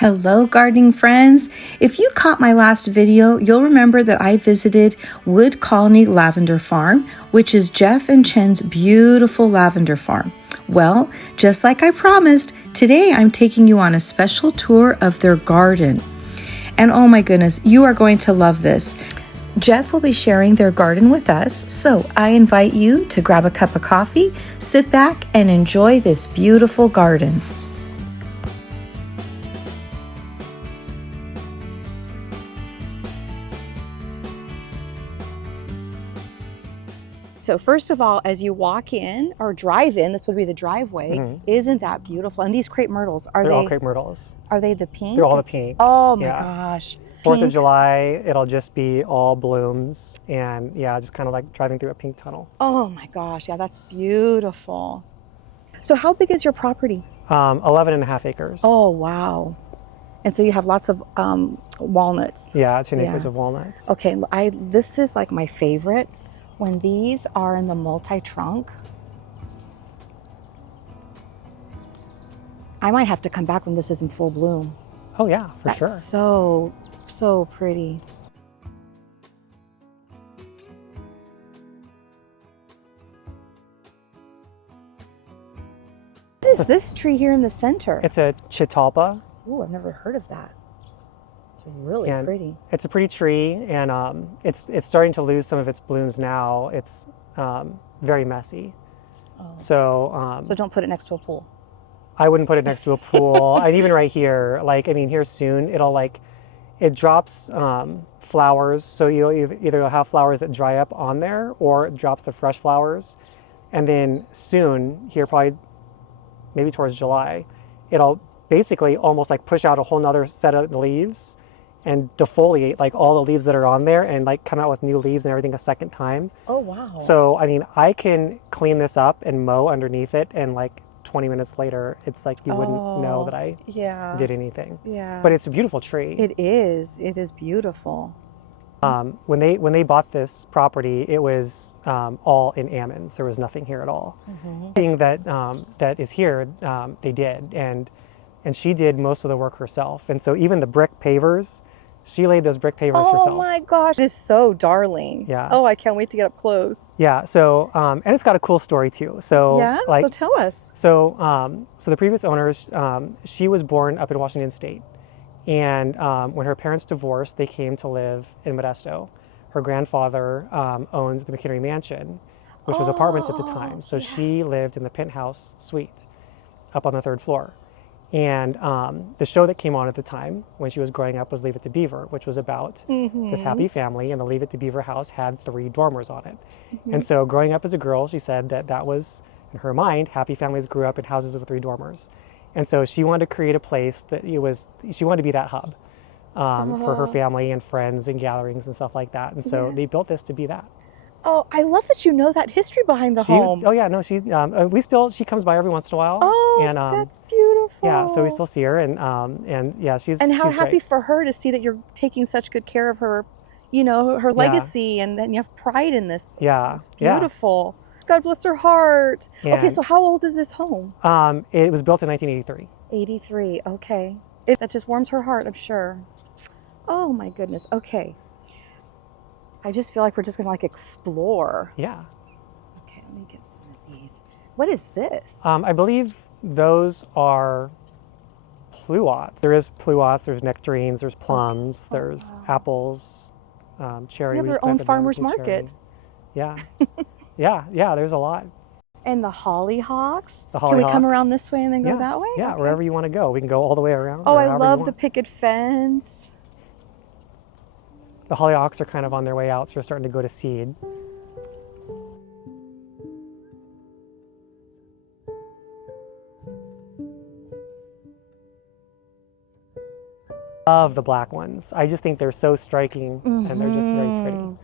Hello, gardening friends. If you caught my last video, you'll remember that I visited Wood Colony Lavender Farm, which is Jeff and Chen's beautiful lavender farm. Well, just like I promised, today I'm taking you on a special tour of their garden. And oh my goodness, you are going to love this. Jeff will be sharing their garden with us, so I invite you to grab a cup of coffee, sit back, and enjoy this beautiful garden. So first of all, as you walk in or drive in, this would be the driveway. Isn't that beautiful? And these crepe myrtles, They're all crepe myrtles. Are they the pink? They're all the pink. Oh my gosh. 4th of July, it'll just be all blooms and yeah, just kind of like driving through a pink tunnel. Oh my gosh, yeah, that's beautiful. So how big is your property? 11.5 acres. Oh, wow. And so you have lots of walnuts. Yeah, 10 acres of walnuts. Okay, this is like my favorite. When these are in the multi-trunk, I might have to come back when this is in full bloom. Oh yeah, for sure. That's so pretty. What is this tree here in the center? It's a Chalpa. Oh, I've never heard of that. It's really pretty. It's a pretty tree, and it's starting to lose some of its blooms now. It's very messy. Oh. So don't put it next to a pool. I wouldn't put it next to a pool. And even right here, like, I mean, here soon, it drops flowers. So you'll either have flowers that dry up on there, or it drops the fresh flowers. And then soon, here probably maybe towards July, it'll basically almost like push out a whole nother set of leaves and defoliate like all the leaves that are on there and like come out with new leaves and everything a second time. Oh, wow. So, I mean, I can clean this up and mow underneath it, and like 20 minutes later, it's like you wouldn't know that I did anything. Yeah. But it's a beautiful tree. It is. It is beautiful. When they bought this property, it was all in almonds. There was nothing here at all. Everything that is here, they did, and she did most of the work herself. And so even the brick pavers, she laid those brick pavers herself. Oh my gosh, it is so darling. Yeah. Oh, I can't wait to get up close. Yeah. So and it's got a cool story too. So yeah. like, so tell us. So so the previous owners, she was born up in Washington State, and when her parents divorced, they came to live in Modesto. Her grandfather owned the McHenry Mansion, which was apartments at the time. So she lived in the penthouse suite up on the 3rd floor. And the show that came on at the time when she was growing up was Leave It to Beaver, which was about this happy family, and the Leave It to Beaver house had 3 dormers on it. And so growing up as a girl, she said that was, in her mind, happy families grew up in houses with 3 dormers. And so she wanted to create a place that she wanted to be that hub for her family and friends and gatherings and stuff like that. And so they built this to be that. Oh, I love that you know that history behind the home. Oh yeah, no, she comes by every once in a while. Oh, and, that's beautiful. Yeah, so we still see her, and yeah, she's how she's happy great. for her to see that you're taking such good care of her, you know, her legacy, and then you have pride in this. Yeah, it's beautiful. Yeah. God bless her heart. And okay, so how old is this home? It was built in 1983. 83. Okay, that just warms her heart, I'm sure. Oh my goodness. Okay. I just feel like we're just gonna like explore. Yeah. Okay, let me get some of these. What is this? I believe those are pluots. There is pluots, there's nectarines, there's plums, there's apples, cherry. We have our own farmer's market. Yeah. yeah, there's a lot. And the hollyhocks? The hollyhocks. Can we come around this way and then go that way? Yeah, okay. Wherever you want to go. We can go all the way around. Oh, I love the picket fence. The hollyhocks are kind of on their way out, so they're starting to go to seed. Love the black ones. I just think they're so striking, and they're just very pretty.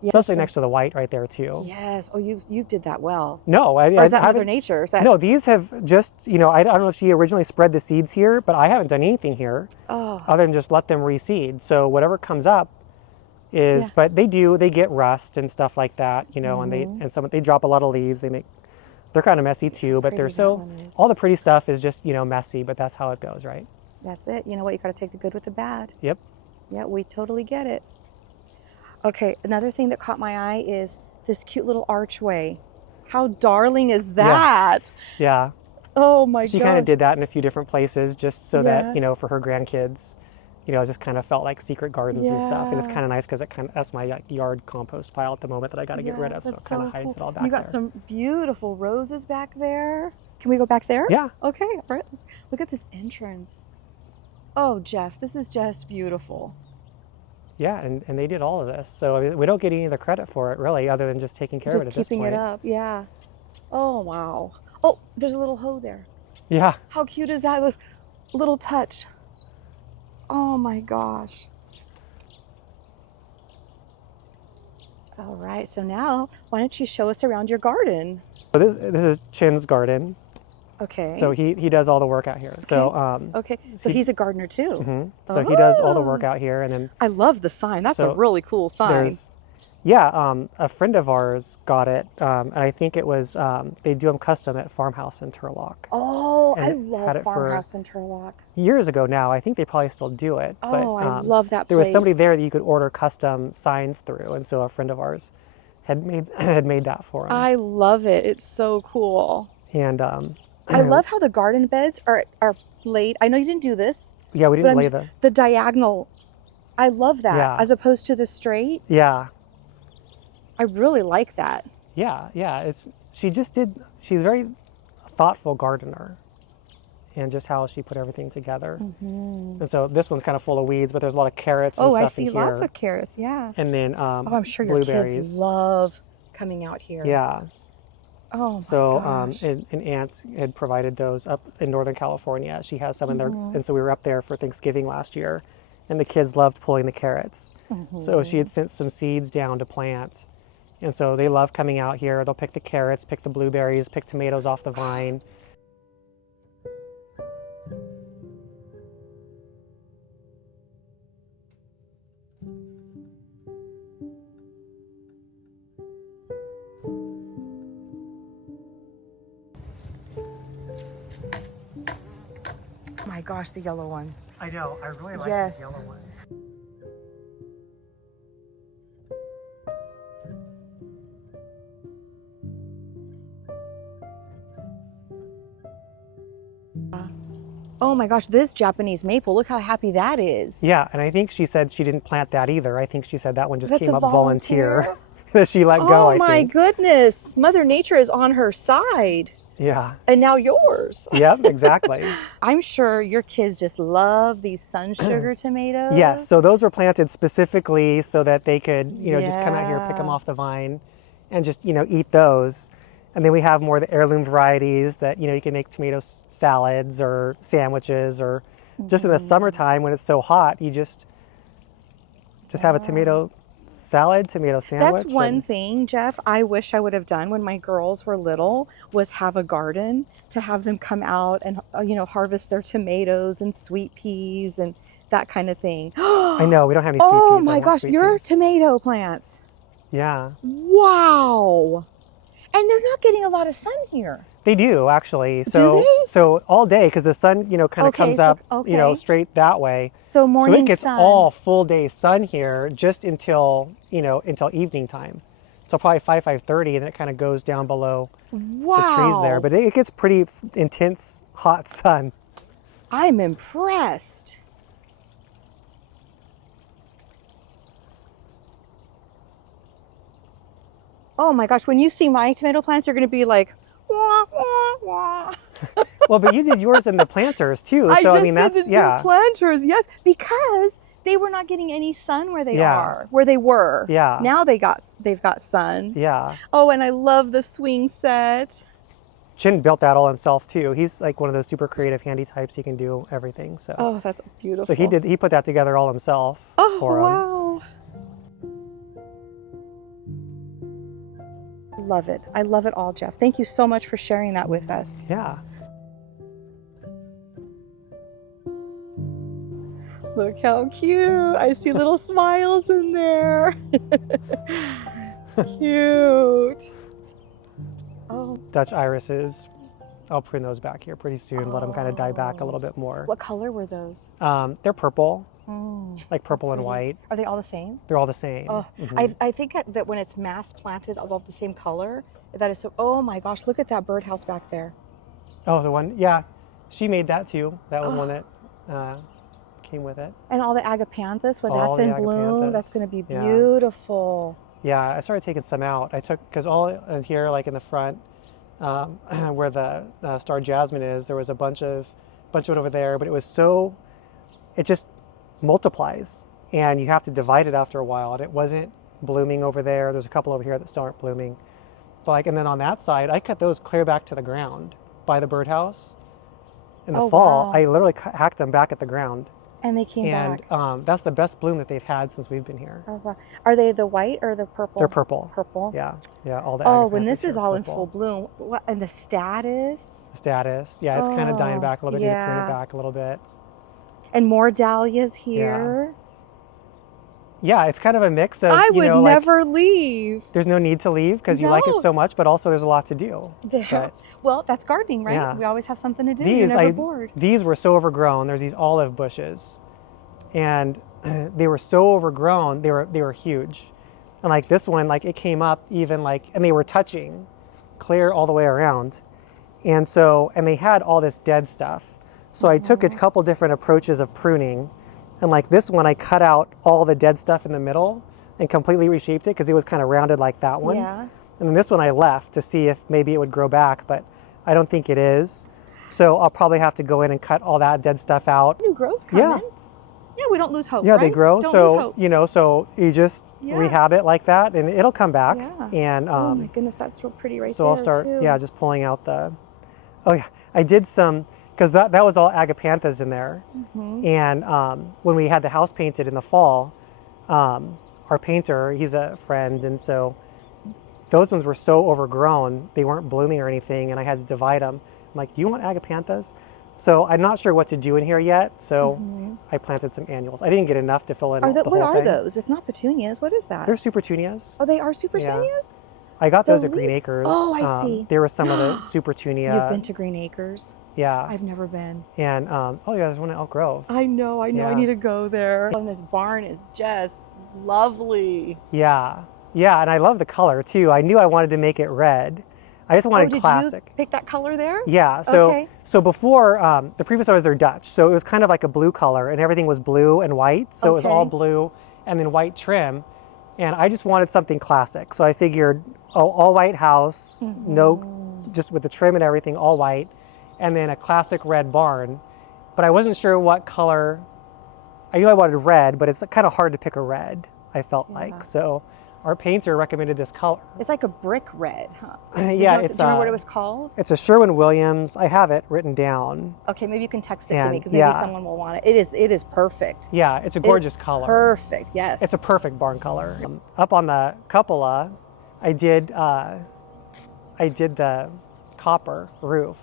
Yes. Especially next to the white right there too. Yes. Oh, you did that well. No, or is that Mother Nature? Is that... No, these have just, you know, I don't know if she originally spread the seeds here, but I haven't done anything here other than just let them reseed. So whatever comes up is, but they get rust and stuff like that, you know, and they drop a lot of leaves. They're kind of messy too, but they're so, all the pretty stuff is just, you know, messy, but that's how it goes, right? That's it. You know what? You got to take the good with the bad. Yep. Yeah, we totally get it. Okay, another thing that caught my eye is this cute little archway. How darling is that? Yeah. Oh my god. She kind of did that in a few different places just so Yeah. that, you know, for her grandkids, you know, it just kind of felt like secret gardens and stuff. And it's Yeah. kind of nice because that's my yard compost pile at the moment that I got to get rid of. So it that's kind of so hides cool. it all back You got there. some beautiful roses back there. Can we go back there? Yeah. Okay, all right. Look at this entrance. Oh, Jeff, this is just beautiful. Yeah, and they did all of this. So I mean, we don't get any of the credit for it, really, other than just taking care of it at this point. Just keeping it up, yeah. Oh, wow. Oh, there's a little hoe there. Yeah. How cute is that? This little touch. Oh my gosh. All right, so now why don't you show us around your garden? So this is Chens Garden. Okay. So he does all the work out here. Okay. So okay, so he's a gardener too. So he does all the work out here, and then I love the sign. That's a really cool sign. A friend of ours got it, and I think it was they do them custom at Farmhouse in Turlock. Oh, And I it had love it for Farmhouse in Turlock. Years ago now. I think they probably still do it. Oh, but, I love that place. There was somebody there that you could order custom signs through, and so a friend of ours had made that for him. I love it. It's so cool. And I love how the garden beds are laid. I know you didn't do this. Yeah, we didn't lay the diagonal. I love that, Yeah. as opposed to the straight. Yeah. I really like that. Yeah. She's a very thoughtful gardener, and just how she put everything together. And so this one's kind of full of weeds, but there's a lot of carrots and Oh, stuff I see in here. lots of carrots, yeah. And then I'm sure your blueberries. kids love coming out here. Yeah. Oh my So gosh. an aunt had provided those up in Northern California. She has some in there, and so we were up there for Thanksgiving last year, and the kids loved pulling the carrots. So she had sent some seeds down to plant, and so they love coming out here. They'll pick the carrots, pick the blueberries, pick tomatoes off the vine. Oh my gosh, the yellow one. I know. I really like Yes. these yellow ones. Oh my gosh, this Japanese maple, look how happy that is. Yeah, and I think she said she didn't plant that either. I think she said that one just That's came a up volunteer. volunteer? That she let go, Oh I my think. goodness, Mother Nature is on her side. Yeah. And now yours. Yep, exactly. I'm sure your kids just love these sun sugar tomatoes. Yes, so those were planted specifically so that they could, you know, just come out here, pick them Yeah. off the vine and just, you know, eat those. And then we have more of the heirloom varieties that, you know, you can make tomato salads or sandwiches, or just in the summertime when it's so hot, you just have a tomato salad, tomato sandwich. That's one thing, Jeff, I wish I would have done when my girls were little, was have a garden to have them come out and, you know, harvest their tomatoes and sweet peas and that kind of thing. I know, we don't have any sweet peas. Oh I my want gosh, sweet your peas. tomato plants. Yeah. Wow. And they're not getting a lot of sun here. They do, actually. So, they? So all day, because the sun, you know, kind of Okay, comes so- up, okay. you know, straight that way. So morning So it gets sun. all full day sun here just until, you know, until evening time. So probably 5:30, and it kind of goes down below Wow. the trees there. But it gets pretty intense hot sun. I'm impressed. Oh my gosh, when you see my tomato plants, you're going to be like, wah, wah, wah. Well, but you did yours in the planters too. So I mean, did that's the yeah, planters, yes, because they were not getting any sun where they Yeah. are, where they were. Yeah. Now they've got sun. yeah. Oh, and I love the swing set. Chen built that all himself too. He's like one of those super creative, handy types. He can do everything. So, Oh, that's beautiful. so he put that together all himself. Oh, for him. wow. Love it. I love it all, Jeff. Thank you so much for sharing that with us. Yeah. Look how cute. I see little smiles in there. Cute. Oh, Dutch irises I'll prune those back here pretty soon, let them kind of die back a little bit more. What color were those? They're purple, like so purple and pretty. white. Are they all the same? They're all the same. Oh, I think that when it's mass planted of the same color, that is so, oh my gosh, look at that birdhouse back there. Oh, the one, yeah, she made that too. That was one that came with it. And all the agapanthus, when All that's in the bloom, agapanthus. that's going to be Yeah. beautiful. Yeah, I started taking some out. I took, because all in here, like in the front, where the star jasmine is, there was a bunch of it over there, but it was so, it just multiplies, and you have to divide it after a while, and it wasn't blooming over there. There's a couple over here that still aren't blooming. But like, and then on that side, I cut those clear back to the ground by the birdhouse. In the fall, wow. I literally hacked them back at the ground. And they came back. And that's the best bloom that they've had since we've been here. Oh, wow. Are they the white or the purple? They're purple. Purple? Yeah, yeah, all the Oh, when agapanthus this here is are all in purple. full bloom. What, and the status? Status. Yeah, it's kind of dying back a little bit. Oh, Need to prune yeah. it back a little bit. And more dahlias here. Yeah, it's kind of a mix of, I you would know, like, never leave. there's no need to leave because you like it No. so much, but also there's a lot to do. There. Well, that's gardening, right? Yeah. We always have something to do. You're never bored. These were so overgrown. There's these olive bushes, and they were so overgrown. They were huge, and like this one, like it came up even like, and they were touching, clear all the way around, and they had all this dead stuff. So I took a couple different approaches of pruning, and like this one, I cut out all the dead stuff in the middle and completely reshaped it because it was kind of rounded like that one. Yeah. And then this one I left to see if maybe it would grow back, but I don't think it is. So I'll probably have to go in and cut all that dead stuff out. New growth coming. Yeah. Yeah, we don't lose hope. Yeah, right? they grow. Don't lose So, hope. you know, so you just Yeah. rehab it like that and it'll come back. Yeah. And Oh my goodness, that's so pretty right so there. I'll start, too. yeah, just pulling out the, oh yeah, I did some, because that was all agapanthus in there. And when we had the house painted in the fall, our painter, he's a friend, and so those ones were so overgrown, they weren't blooming or anything, and I had to divide them. I'm like, do you want agapanthus? So I'm not sure what to do in here yet, so I planted some annuals. I didn't get enough to fill in the whole what are thing. those? It's not petunias. What is that? They're supertunias. Oh, they are supertunias? I got those at leaf- Green Acres. Oh, I see. There were some of the supertunia. You've been to Green Acres? Yeah. I've never been. And oh yeah, there's one at Elk Grove. I know. Yeah. I need to go there. And this barn is just lovely. Yeah, yeah, and I love the color too. I knew I wanted to make it red. I just wanted did classic. you pick that color there? Yeah, so Okay. so before the previous owners, they're Dutch, so it was kind of like a blue color, and everything was blue and white. So it was all Okay. blue and then white trim, and I just wanted something classic. So I figured all white house, no, just with the trim and everything, all white, and then a classic red barn. But I wasn't sure what color. I knew I wanted red, but it's kind of hard to pick a red, I felt like. So our painter recommended this color. It's like a brick red, huh? Yeah, do you know it's what it was called? It's a Sherwin-Williams. I have it written down. Okay, maybe you can text it to And, me because maybe yeah. someone will want it. It is perfect. Yeah, it's a gorgeous color. Perfect, yes. It's a perfect barn color. Up on the cupola, I did the copper roof,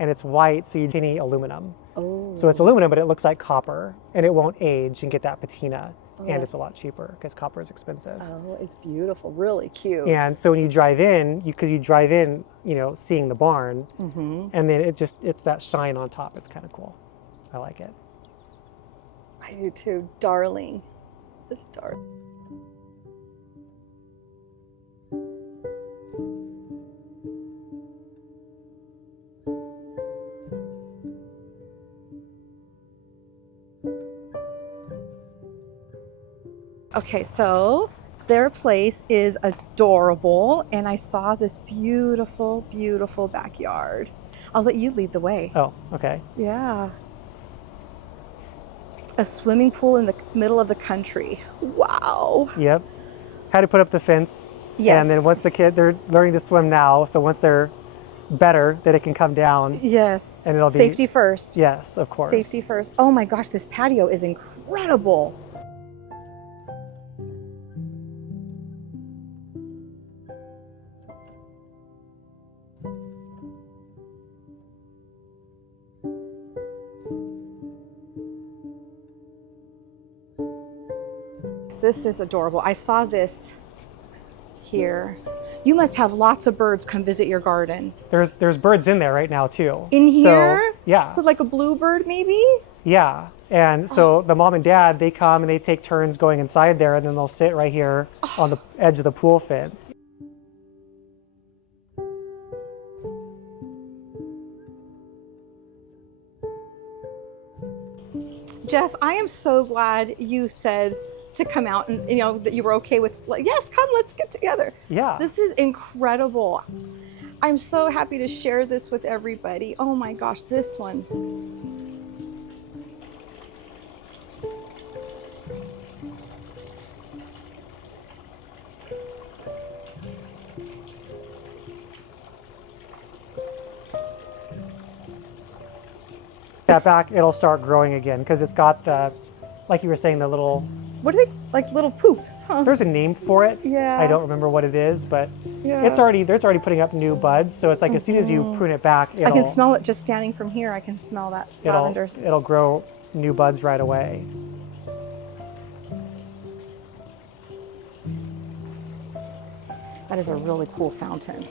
and it's white, so you need any aluminum. Oh. So it's aluminum, but it looks like copper, and it won't age and get that patina, and it's a lot cheaper because copper is expensive. Oh, it's beautiful, really cute. And so when you drive in, because you drive in, you know, seeing the barn, and then it's that shine on top. It's kind of cool. I like it. I do too, darling. It's darling. Okay, so their place is adorable, and I saw this beautiful, beautiful backyard. I'll let you lead the way. Oh, okay. Yeah. A swimming pool in the middle of the country. Wow. Yep. Had to put up the fence. Yes. And then once they're learning to swim now, so once they're better, then it can come down. Yes. And it'll be safety first. Yes, of course. Safety first. Oh my gosh, this patio is incredible. This is adorable. I saw this here. You must have lots of birds come visit your garden. There's birds in there right now too. In here? So, yeah. So like a bluebird maybe? Yeah. And so the mom and dad, they come and they take turns going inside there, and then they'll sit right here on the edge of the pool fence. Jeff, I am so glad you said to come out and that you were okay with, like, yes, come, let's get together. Yeah. This is incredible. I'm so happy to share this with everybody. Oh my gosh, this one. That back, it'll start growing again because it's got the, like you were saying, the little. What are they, like little poofs, huh? There's a name for it. Yeah. I don't remember what it is, but Yeah. it's already putting up new buds. So it's like as soon as you prune it back, I can smell it just standing from here. I can smell that lavender. It'll grow new buds right away. That is a really cool fountain.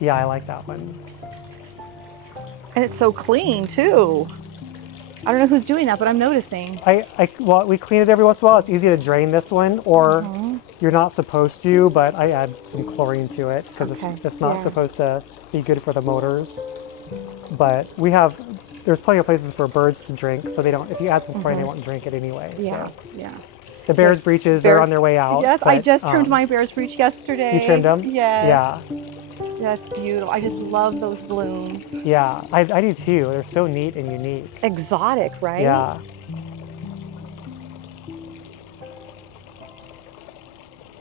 Yeah, I like that one. And it's so clean too. I don't know who's doing that, but I'm noticing. Well, we clean it every once in a while. It's easy to drain this one, or you're not supposed to, but I add some chlorine to it because it's not supposed to be good for the motors. But there's plenty of places for birds to drink, so they don't, if you add some chlorine, they won't drink it anyway. Yeah, So. yeah. The bear's breeches are on their way out. Yes, I but, just trimmed my bear's breech yesterday. You trimmed them? Yes. Yeah. That's beautiful. I just love those blooms. Yeah, I do too. They're so neat and unique. Exotic, right? Yeah.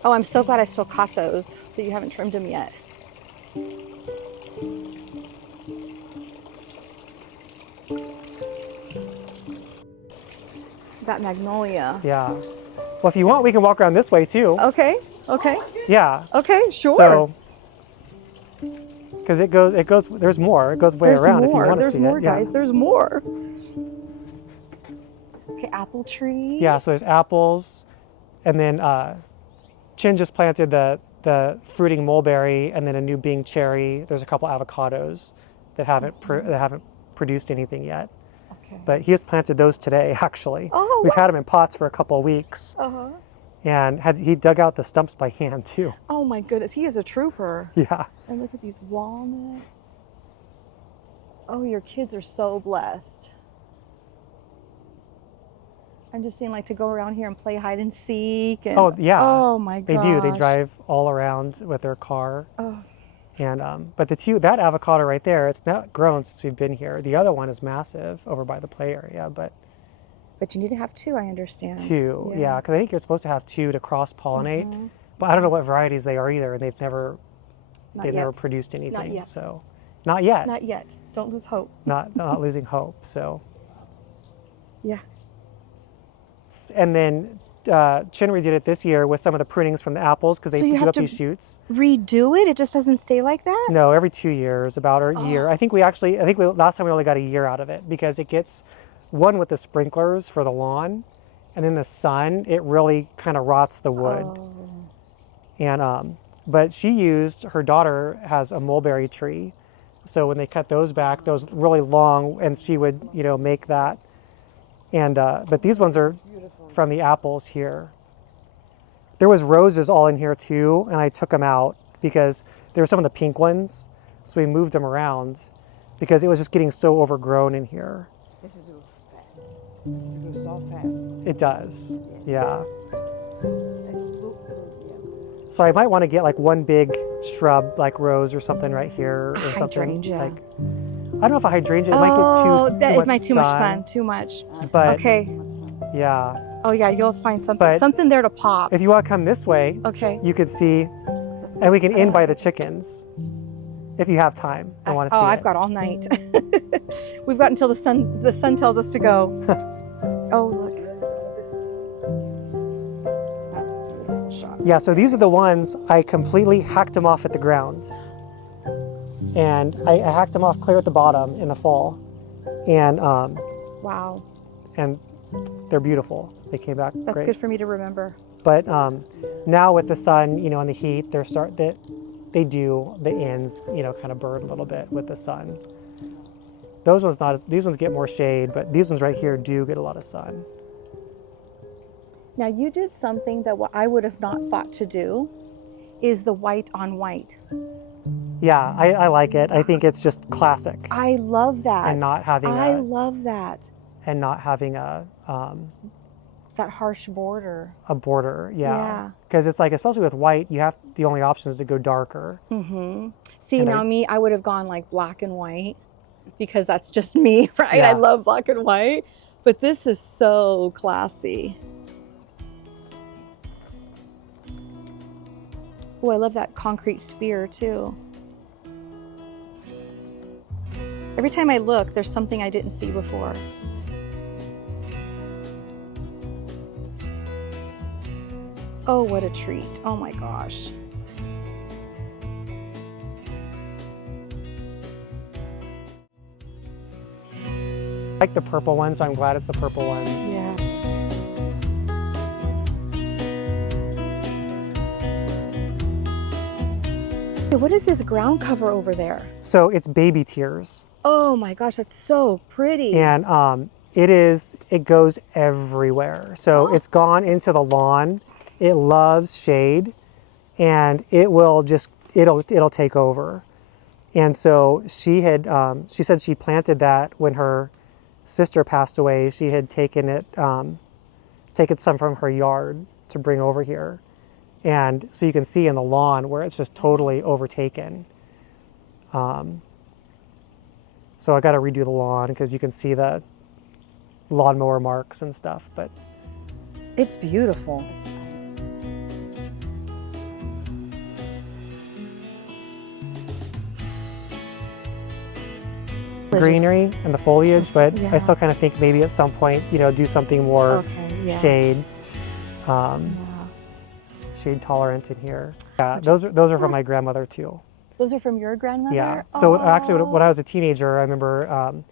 Oh, I'm so glad I still caught those, that you haven't trimmed them yet. That magnolia. Yeah. Well, if you want, we can walk around this way too. Okay, okay. Yeah. Okay, sure. So, because it goes, there's more. It goes way around if you want to see it. There's more, guys. There's more. Okay, apple tree. Yeah, so there's apples. And then Chen just planted the fruiting mulberry and then a new Bing cherry. There's a couple avocados that haven't produced anything yet. Okay. But he just planted those today, actually. Oh, We've had them in pots for a couple of weeks. Uh-huh. And he dug out the stumps by hand too. Oh my goodness, he is a trooper. Yeah. And look at these walnuts. Oh, your kids are so blessed. I'm just seeing, like, to go around here and play hide and seek. And, Oh yeah. Oh my gosh. They do. They drive all around with their car. Oh. And but that avocado right there, it's not grown since we've been here. The other one is massive over by the play area, but But you need to have two, I understand. two, yeah, because I think you're supposed to have two to cross-pollinate. But I don't know what varieties they are either, and they've never produced anything. Not yet. So, not yet. Not yet. Don't lose hope. Not losing hope. So. Yeah. And then Chen redid it this year with some of the prunings from the apples because they put up these shoots. Redo it? It just doesn't stay like that? No, every 2 years, about a year. I think last time we only got a year out of it because it gets one with the sprinklers for the lawn, and then the sun, it really kind of rots the wood. Oh. And but her daughter has a mulberry tree, so when they cut those back, those really long, and she would make that. And but these ones are from the apples here. There was roses all in here too, and I took them out because there were some of the pink ones, so we moved them around because it was just getting so overgrown in here. This is fast. This is going so fast. It does, yeah. So I might want to get like one big shrub, like rose or something right here, or something. Hydrangea. Like, I don't know if a hydrangea. It might get too much sun. Too much. But okay. yeah. Oh yeah, you'll find something. But something there to pop. If you want to come this way, okay. you could see, and we can end by the chickens, if you have time. I want to see. I've got all night. We've got until the sun tells us to go. Oh look. That's a beautiful shot. Yeah, so these are the ones I completely hacked them off at the ground. And I hacked them off clear at the bottom in the fall. And wow. And they're beautiful. They came back That's great. good for me to remember. But now with the sun, and the heat, they do, the ends, you know, kind of burn a little bit with the sun. Those ones not, these ones get more shade, but these ones right here do get a lot of sun. Now you did something that what I would have not thought to do is the white on white. Yeah, I like it. I think it's just classic. I love that. And not having I love that. And not having a that harsh border. A border, Yeah. Because it's like, especially with white, you have the only option is to go darker. Mm-hmm. See, And now me, I would have gone like black and white because that's just me, right? Yeah. I love black and white, but this is so classy. Oh, I love that concrete sphere too. Every time I look, there's something I didn't see before. Oh, what a treat. Oh my gosh. I like the purple one, so I'm glad it's the purple one. Yeah. What is this ground cover over there? So it's baby tears. Oh my gosh, that's so pretty. And it goes everywhere. So it's gone into the lawn. It loves shade, and it'll take over. And so she said she planted that when her sister passed away. She had taken some from her yard to bring over here. And so you can see in the lawn where it's just totally overtaken. So I got to redo the lawn because you can see the lawnmower marks and stuff, but it's beautiful. greenery and the foliage, but Yeah. I still kind of think maybe at some point, you know, do something more shade, shade tolerant in here. Yeah, those are from my grandmother too. Those are from your grandmother? Yeah. So actually, when I was a teenager, I remember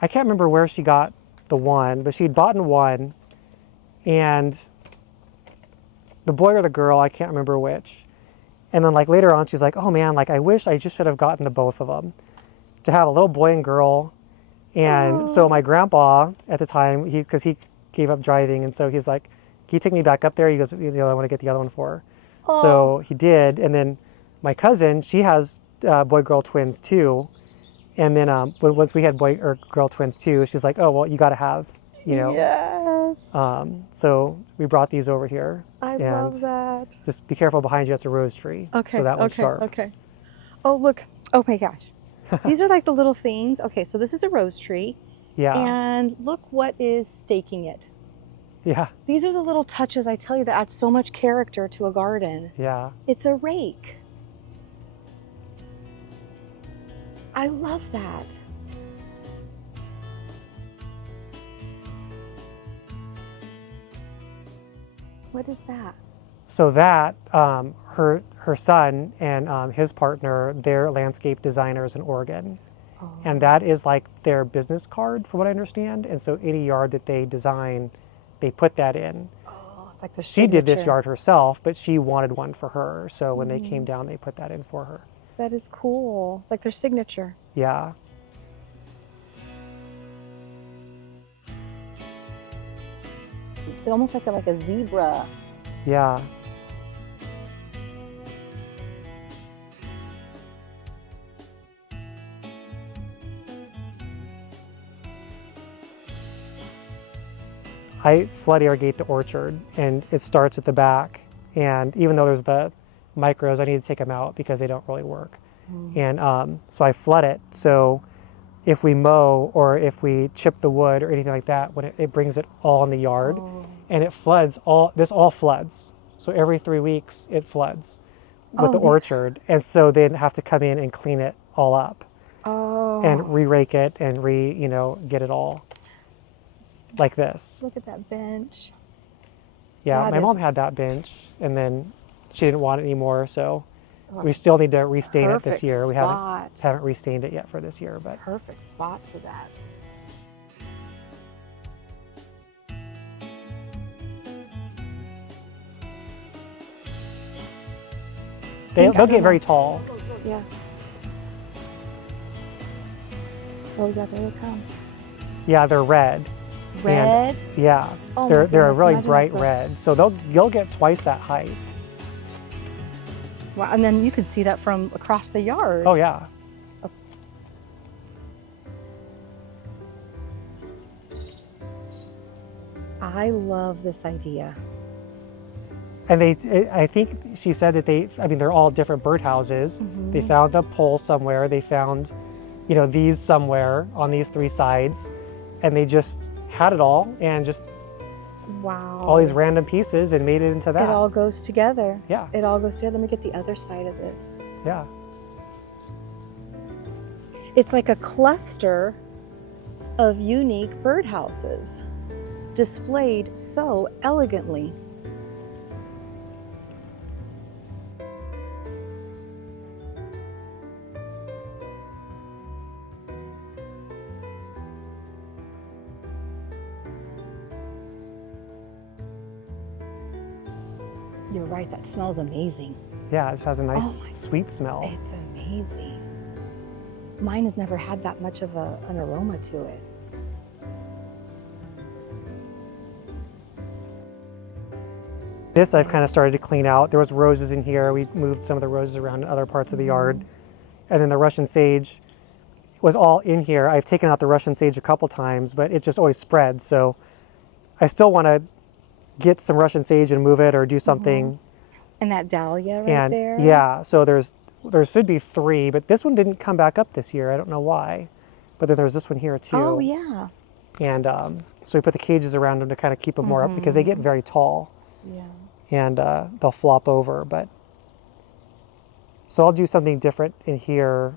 I can't remember where she got the one, but she'd bought one, and the boy or the girl, I can't remember which. And then like later on, she's like, "Oh man, like I wish I just should have gotten the both of them." To have a little boy and girl. And so my grandpa at the time, because he gave up driving, and so he's like, "Can you take me back up there?" He goes, "You know, I want to get the other one for her." So he did. And then my cousin, she has boy-girl twins too. And then once we had boy or girl twins too, she's like, "Oh, well, you got to have, you know." Yes. So we brought these over here. I love that. Just be careful behind you, it's a rose tree. Okay. So that one's sharp. Okay. Oh, look. Oh my gosh. These are like the little things. Okay, so this is a rose tree. Yeah. And look what is staking it. Yeah. These are the little touches, I tell you, that add so much character to a garden. Yeah. It's a rake. I love that. What is that? So that, her son and his partner, they're landscape designers in Oregon. Oh. And that is like their business card, from what I understand. And so any yard that they design, they put that in. Oh, it's like their She did this signature. yard herself, but she wanted one for her. So when they came down, they put that in for her. That is cool. It's like their signature. Yeah. It's almost like a zebra. Yeah. I flood irrigate the orchard, and it starts at the back. And even though there's the micros, I need to take them out because they don't really work. And so I flood it. So if we mow or if we chip the wood or anything like that, when it brings it all in the yard, and it floods this all floods. So every 3 weeks it floods with the orchard, and so they have to come in and clean it all up, and re-rake it and get it all like this. Look at that bench. Yeah, my mom had that bench, and then she didn't want it anymore, so we still need to restain it this year. We haven't restained it yet for this year, but Perfect spot for that. They'll don't get very know. tall. Yeah. Oh yeah, there they come. Yeah, they're red. Red. Yeah, Oh my they're a goodness, really imagine bright that's a- red. So you'll get twice that height. Wow, and then you could see that from across the yard. Oh yeah. I love this idea. And I think she said that they're all different birdhouses. Mm-hmm. They found the pole somewhere. They found, these somewhere on these three sides, and they just had it all and just Wow. all these random pieces and made it into that. It all goes together. Yeah. It all goes together. Let me get the other side of this. Yeah. It's like a cluster of unique birdhouses displayed so elegantly. You're right, that smells amazing. Yeah, it just has a nice Oh my sweet smell. It's amazing. Mine has never had that much of an aroma to it. This I've kind of started to clean out. There was roses in here. We moved some of the roses around in other parts of the yard. And then the Russian sage was all in here. I've taken out the Russian sage a couple times, but it just always spread. So I still want to get some Russian sage and move it or do something. And that dahlia right And there. yeah, so there should be 3, but this one didn't come back up this year. I don't know why. But then there's this one here too. Oh yeah. And so we put the cages around them to kind of keep them more up because they get very tall. Yeah. And they'll flop over. But so I'll do something different in here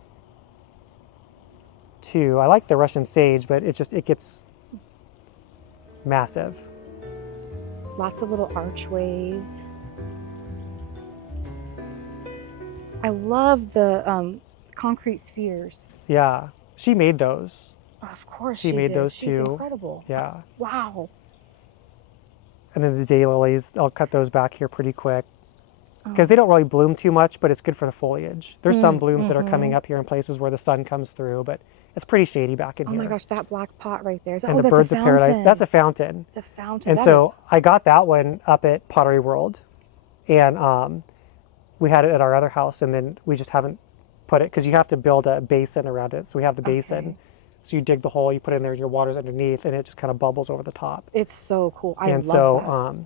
too. I like the Russian sage, but it gets massive. Lots of little archways. I love the concrete spheres. Yeah, she made those. Of course She made did. those She's too. incredible. Yeah. Wow. And then the daylilies, I'll cut those back here pretty quick because they don't really bloom too much, but it's good for the foliage. There's some blooms that are coming up here in places where the sun comes through, but it's pretty shady back in Oh here. my gosh, that black pot right there. And the that's birds a of paradise, fountain. that's a fountain. It's a fountain. And That so is- I got that one up at Pottery World, and we had it at our other house, and then we just haven't put it because you have to build a basin around it. So we have the basin. Okay. So you dig the hole, you put it in there, your water's underneath, and it just kind of bubbles over the top. it's so cool. I And love so that.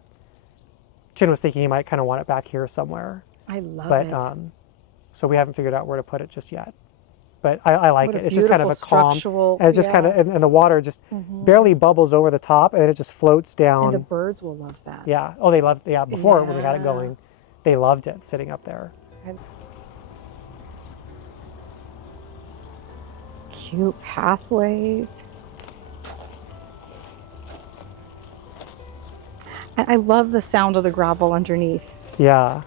Chen was thinking he might kind of want it back here somewhere, I love but it. so we haven't figured out where to put it just yet. But I like What it. a It's just kind of a beautiful calm, structural- and it's just kind of, yeah. and the water just barely bubbles over the top, and then it just floats down. And the birds will love that. Yeah. Oh, they loved. Yeah. Before when we had it Yeah. going, they loved it sitting up there. Cute pathways. And I love the sound of the gravel underneath. Yeah.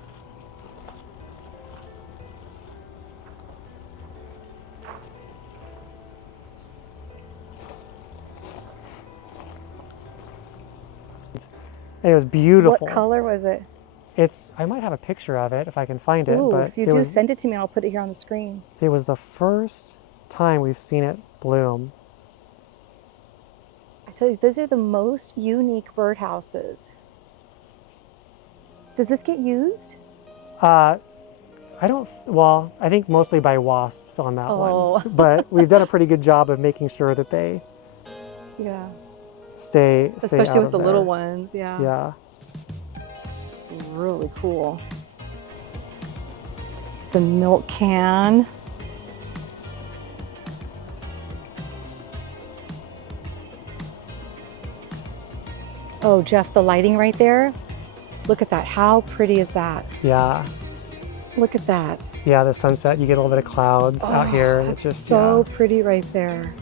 And it was beautiful. What color was it? I might have a picture of it if I can find it. Ooh, but if you it do, was, send it to me and I'll put it here on the screen. It was the first time we've seen it bloom. I tell you, these are the most unique birdhouses. Does this get used? Well, I think mostly by wasps on that Oh. one. But we've done a pretty good job of making sure that they Yeah. stay Especially out with of the there. little ones. Yeah. Yeah. Really cool. The milk can. Oh, Jeff, the lighting right there. Look at that. How pretty is that? Yeah. Look at that. Yeah, the sunset, you get a little bit of clouds out here. And That's it's just so pretty right there.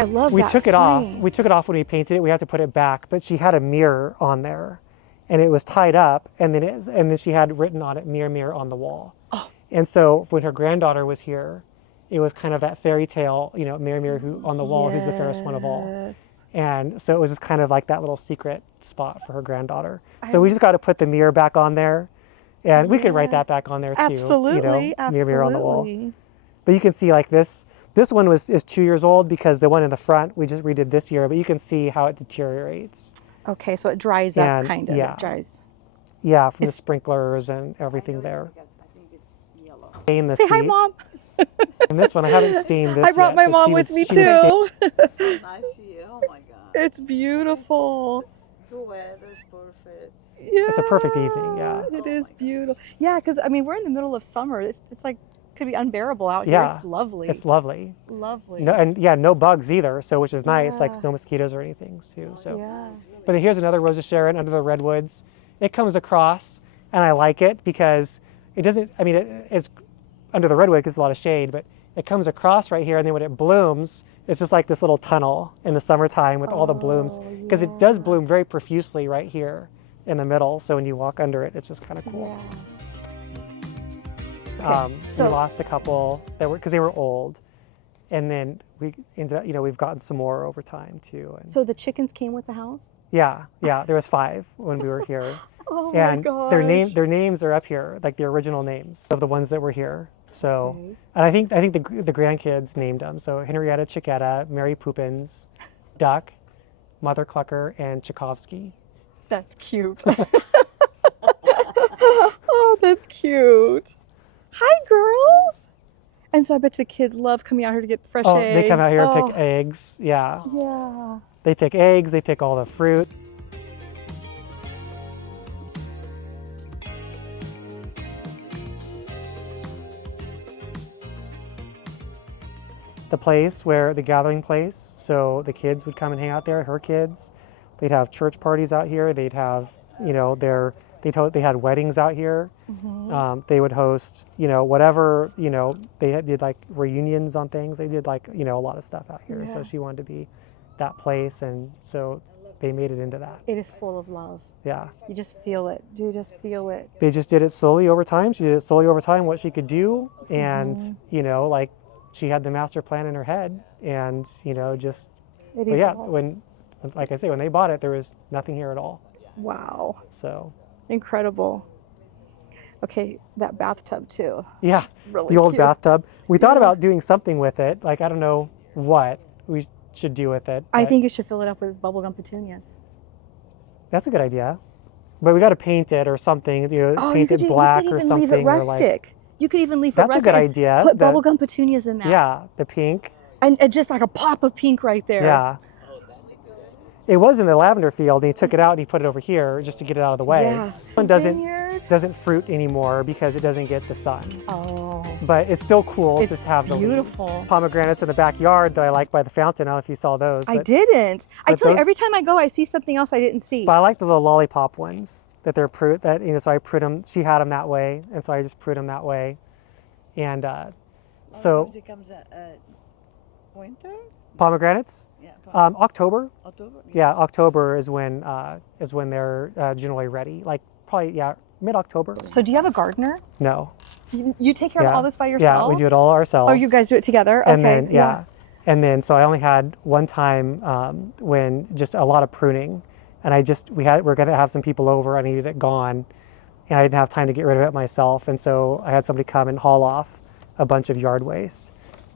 I love We that took it off. frame. We took it off when we painted it. We had to put it back, but she had a mirror on there, and it was tied up, and then she had written on it, "Mirror, mirror on the wall." Oh. And so when her granddaughter was here, it was kind of that fairy tale, you know, mirror, mirror who on the wall, who's the fairest one of all. Yes. And so it was just kind of like that little secret spot for her granddaughter. So we just got to put the mirror back on there, and we could write that back on there too. Absolutely, you know, absolutely. mirror on the wall. But you can see like this one is 2 years old because the one in the front we just redid this year, but you can see how it deteriorates. Okay, so it dries up And, kind of. yeah. It dries. Yeah, from the sprinklers and everything there. I think it's yellow. Stain the Say hi, seats. Mom. And this one, I haven't stained this I brought yet, my but mom she with would- me she would stain- too. I see it. Oh my God. It's beautiful. The weather's perfect. Yeah. It's a perfect evening, yeah. It is beautiful. Yeah, because I mean, we're in the middle of summer. It's like, could be unbearable out here. Yeah, It's lovely. It's lovely. lovely. No, and yeah, no bugs either, so which is nice, like Yeah. no mosquitoes or anything too. So, Yeah. but here's another Rose of Sharon under the redwoods. It comes across, and I like it because it doesn't. I mean, it's under the redwood because it's a lot of shade, but it comes across right here, and then when it blooms, it's just like this little tunnel in the summertime with all the blooms because it does bloom very profusely right here in the middle. So when you walk under it, it's just kind of cool. Yeah. We lost a couple that were because they were old, and then we ended up, you know, we've gotten some more over time too. And So the chickens came with the house? yeah, there was 5 when we were here, Oh and my gosh. their names are up here, like the original names of the ones that were here. So, Okay. and I think the grandkids named them. So Henrietta, Chiquetta, Mary Poopins, Duck, Mother Clucker, and Tchaikovsky. That's cute. Oh, that's cute. Hi, girls. And so I bet the kids love coming out here to get fresh Oh, eggs. they come out here and Oh, pick eggs. Yeah, Yeah. they pick eggs. They pick all the fruit. The place where the gathering place, so the kids would come and hang out there, her kids. They'd have church parties out here. They'd have, you know, they had weddings out here. They would host, you know, whatever, you know, did like reunions on things. They did like, you know, a lot of stuff out here. So Yeah. she wanted to be that place, and so they made it into that. It is full of love. Yeah. You just feel it. You just feel it. They just did it slowly over time. She did it slowly over time, what she could do. And, you know, like she had the master plan in her head, and, you know, just, It but yeah, evolved. when, like I say, when they bought it, there was nothing here at all. Wow. So, Incredible. Okay, that bathtub too. yeah, Really the old cute. bathtub. We thought about doing something with it. Like, I don't know what we should do with it. I but think you should fill it up with bubblegum petunias. that's a good idea. But we got to paint it or something, you know, paint it black you or could even something. leave it or like, rustic. You could even leave it that's a rustic. good and idea. Put The- bubblegum petunias in there. Yeah, the pink. And just like a pop of pink right there. Yeah. It was in the lavender field, and he took it out and he put it over here just to get it out of the way. Yeah. One Vineyard. doesn't fruit anymore because it doesn't get the sun. Oh. But it's still cool It's to have the leaves. beautiful. Pomegranates in the backyard that I like by the fountain. I don't know if you saw those. I but- didn't. I but tell you, those- every time I go, I see something else I didn't see. But I like the little lollipop ones that they're that, you know, so I pruned them. She had them that way, and so I just pruned them that way. And so It comes winter? pomegranates, Yeah. October. October? Yeah, October is when they're generally ready. Like probably mid-October. So do you have a gardener? No. You take care of Yeah. all this by yourself? Yeah, we do it all ourselves. Oh, you guys do it together? And okay. then and then so I only had one time when just a lot of pruning, and we're gonna have some people over. I needed it gone, and I didn't have time to get rid of it myself, and so I had somebody come and haul off a bunch of yard waste.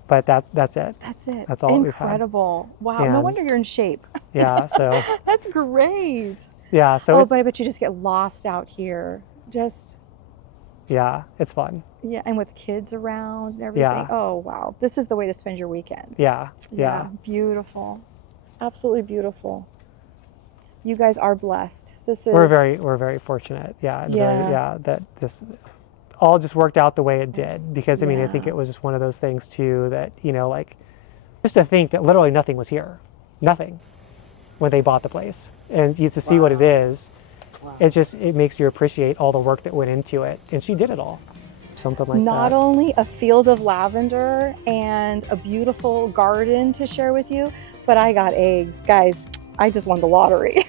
But that's it. That's it. That's all we've had. Incredible. Wow. No And- wonder you're in shape. Yeah. So That's great. yeah. So Oh, it's but I bet you just get lost out here. Just, yeah, it's fun. yeah, and with kids around and everything. Yeah. Oh, wow. This is the way to spend your weekends. Yeah. Yeah. Beautiful. Absolutely beautiful. You guys are blessed. This is We're very fortunate. Yeah. And Yeah. that this all just worked out the way it did, because I mean, I Yeah. think it was just one of those things too that, you know, like just to think that literally nothing was here, nothing, when they bought the place, and you to see what it is, it makes you appreciate all the work that went into it, and she did it all. Something like not that. only a field of lavender and a beautiful garden to share with you, but I got eggs. Guys, I just won the lottery.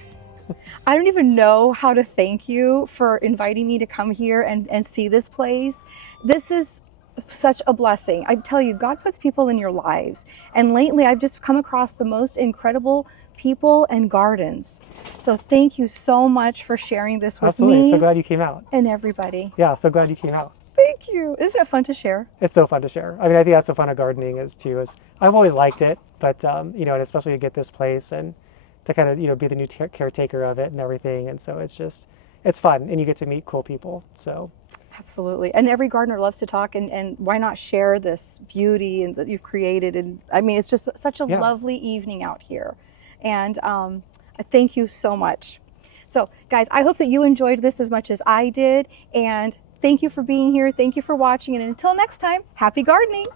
I don't even know how to thank you for inviting me to come here and see this place. This is such a blessing. I tell you, God puts people in your lives. And lately I've just come across the most incredible people and gardens. So thank you so much for sharing this with Absolutely. me. So glad you came out. And everybody. Yeah, so glad you came out. Thank you. Isn't it fun to share? It's so fun to share. I mean, I think that's the fun of gardening is I've always liked it, but you know, and especially to get this place and to kind of, you know, be the new caretaker of it and everything. And so it's fun and you get to meet cool people. So absolutely. And every gardener loves to talk, and why not share this beauty and that you've created? And I mean, it's just such a lovely evening out here. And thank you so much. So guys, I hope that you enjoyed this as much as I did. And thank you for being here. Thank you for watching. And until next time, happy gardening.